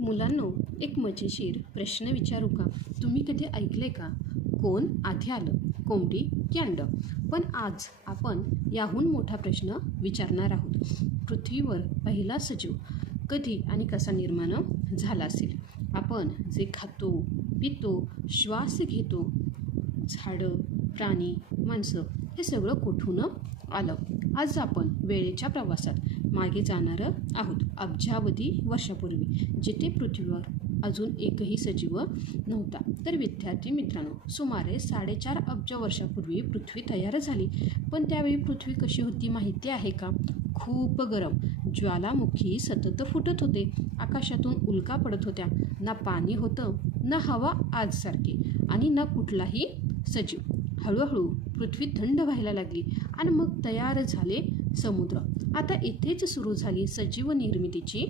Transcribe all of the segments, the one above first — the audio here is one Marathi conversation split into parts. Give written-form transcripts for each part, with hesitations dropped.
मुलांनो, एक मजेशीर प्रश्न विचारू का? तुम्ही कधी ऐकले का? कोण आधी आलं, कोंबडी की अंड? पण आज आपण याहून मोठा प्रश्न विचारणार आहोत. पृथ्वीवर पहिला सजीव कधी आणि कसा निर्माण झाला असेल? आपण जे खातो, पितो, श्वास घेतो, झाडं, प्राणी, माणसं हे सगळं कुठून आलं? आज आपण वेळेच्या प्रवासात मागे जाणार आहोत, अब्जावधी वर्षापूर्वी, जिथे पृथ्वीवर अजून एकही सजीव नव्हता. तर विद्यार्थी मित्रांनो, सुमारे 4.5 अब्ज वर्षापूर्वी पृथ्वी तयार झाली. पण त्यावेळी पृथ्वी कशी होती माहिती आहे का? खूप गरम, ज्वालामुखी सतत फुटत होते, आकाशातून उल्का पडत होत्या, ना पाणी होतं, ना हवा आजसारखी, आणि ना कुठलाही सजीव. हळूहळू पृथ्वी थंड व्हायला लागली आणि मग तयार झाले समुद्र. आता इथेच सुरू झाली सजीव निर्मितीची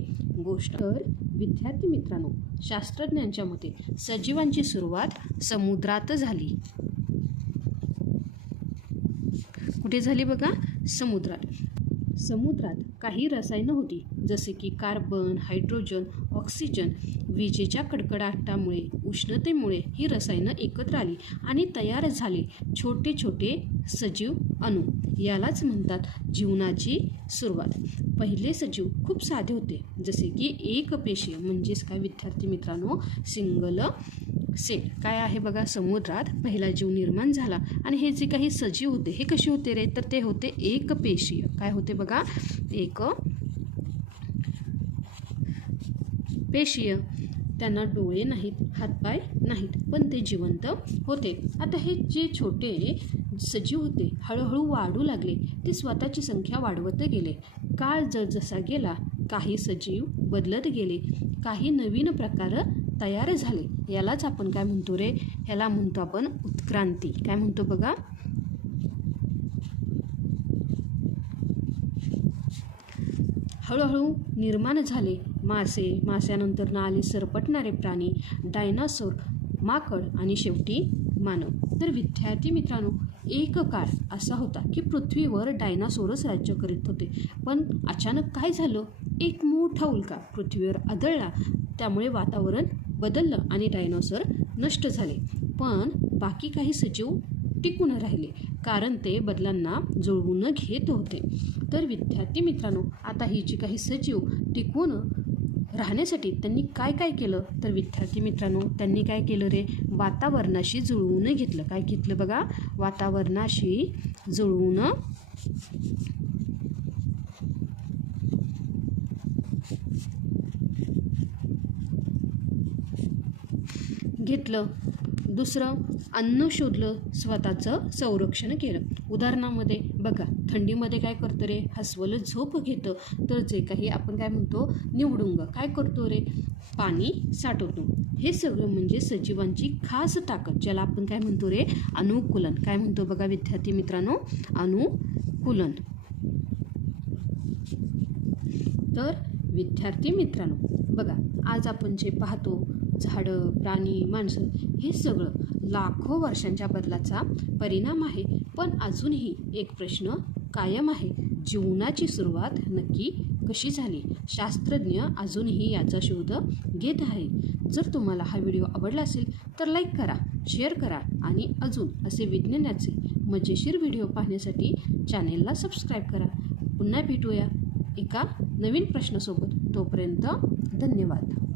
गोष्ट. तर विद्यार्थी मित्रांनो, शास्त्रज्ञांच्या मते सजीवांची सुरुवात समुद्रात झाली. कुठे झाली बघा? समुद्रात. समुद्रात काही रसायनं होती, जसे की कार्बन, हायड्रोजन, ऑक्सिजन. विजेच्या कडकडाटामुळे, उष्णतेमुळे ही रसायनं एकत्र आली आणि तयार झाले छोटे छोटे सजीव अणू. यालाच म्हणतात जीवनाची सुरुवात. पहिले सजीव खूप साधे होते, जसे की एकपेशीय, म्हणजेच काय विद्यार्थी मित्रांनो? Single cell. काय आहे बघा? समुद्रात पहिला जीव निर्माण झाला आणि हे जे काही सजीव होते हे कसे होते रे? तर ते होते एकपेशीय. काय होते बघा? एकपेशीय. त्यांना डोळे नाहीत, हातपाय नाहीत, पण ते जिवंत होते. आता हे जे छोटे सजीव होते हळूहळू वाढू लागले. ते स्वतःची संख्या वाढवत गेले. काळ जसा गेला, काही सजीव बदलत गेले, काही नवीन प्रकार तयार झाले. यालाच आपण काय म्हणतो रे? ह्याला म्हणतो आपण उत्क्रांती. काय म्हणतो बघा? हळूहळू निर्माण झाले मासे, माशानंतर आले सरपटणारे प्राणी, डायनासोर, माकड आणि शेवटी मानव. तर विद्यार्थी मित्रांनो, एक काळ असा होता की पृथ्वीवर डायनासोरच राज्य करीत होते. पण अचानक काय झालं? एक मोठा उल्का पृथ्वीवर आदळला. त्यामुळे वातावरण बदललं आणि डायनासोर नष्ट झाले. पण बाकी काही सजीव टिकून राहिले, कारण ते बदलांना जुळवून घेत होते. तर विद्यार्थी मित्रांनो, आता ही जी काही सजीव टिकून राहण्यासाठी त्यांनी काय काय केलं? तर विद्यार्थी मित्रांनो, त्यांनी काय केलं रे? वातावरणाशी जुळवून घेतलं. काय घेतलं बघा? वातावरणाशी जुळवून घेतलं. दुसरं, अन्न शोधलं, स्वतःचं संरक्षण केलं. उदाहरणामध्ये बघा, थंडीमध्ये काय करतं रे? हसवलं झोप घेतं. तर जे काही आपण काय म्हणतो? निवडुंग काय करतो रे? पाणी साठवतो. हे सगळं म्हणजे सजीवांची खास ताकद, ज्याला आपण काय म्हणतो रे? अनुकूलन. काय म्हणतो बघा विद्यार्थी मित्रांनो? अनुकूलन. तर विद्यार्थी मित्रांनो बघा, आज आपण जे पाहतो, झाडं, प्राणी, माणसं, हे सगळं लाखो वर्षांच्या बदलाचा परिणाम आहे. पण अजूनही एक प्रश्न कायम आहे, जीवनाची सुरुवात नक्की कशी झाली? शास्त्रज्ञ अजूनही याचा शोध घेत आहे. जर तुम्हाला हा व्हिडिओ आवडला असेल तर लाईक करा, शेअर करा आणि अजून असे विज्ञानाचे मजेशीर व्हिडिओ पाहण्यासाठी चॅनेलला सबस्क्राईब करा. पुन्हा भेटूया एका नवीन प्रश्नासोबत. तोपर्यंत धन्यवाद.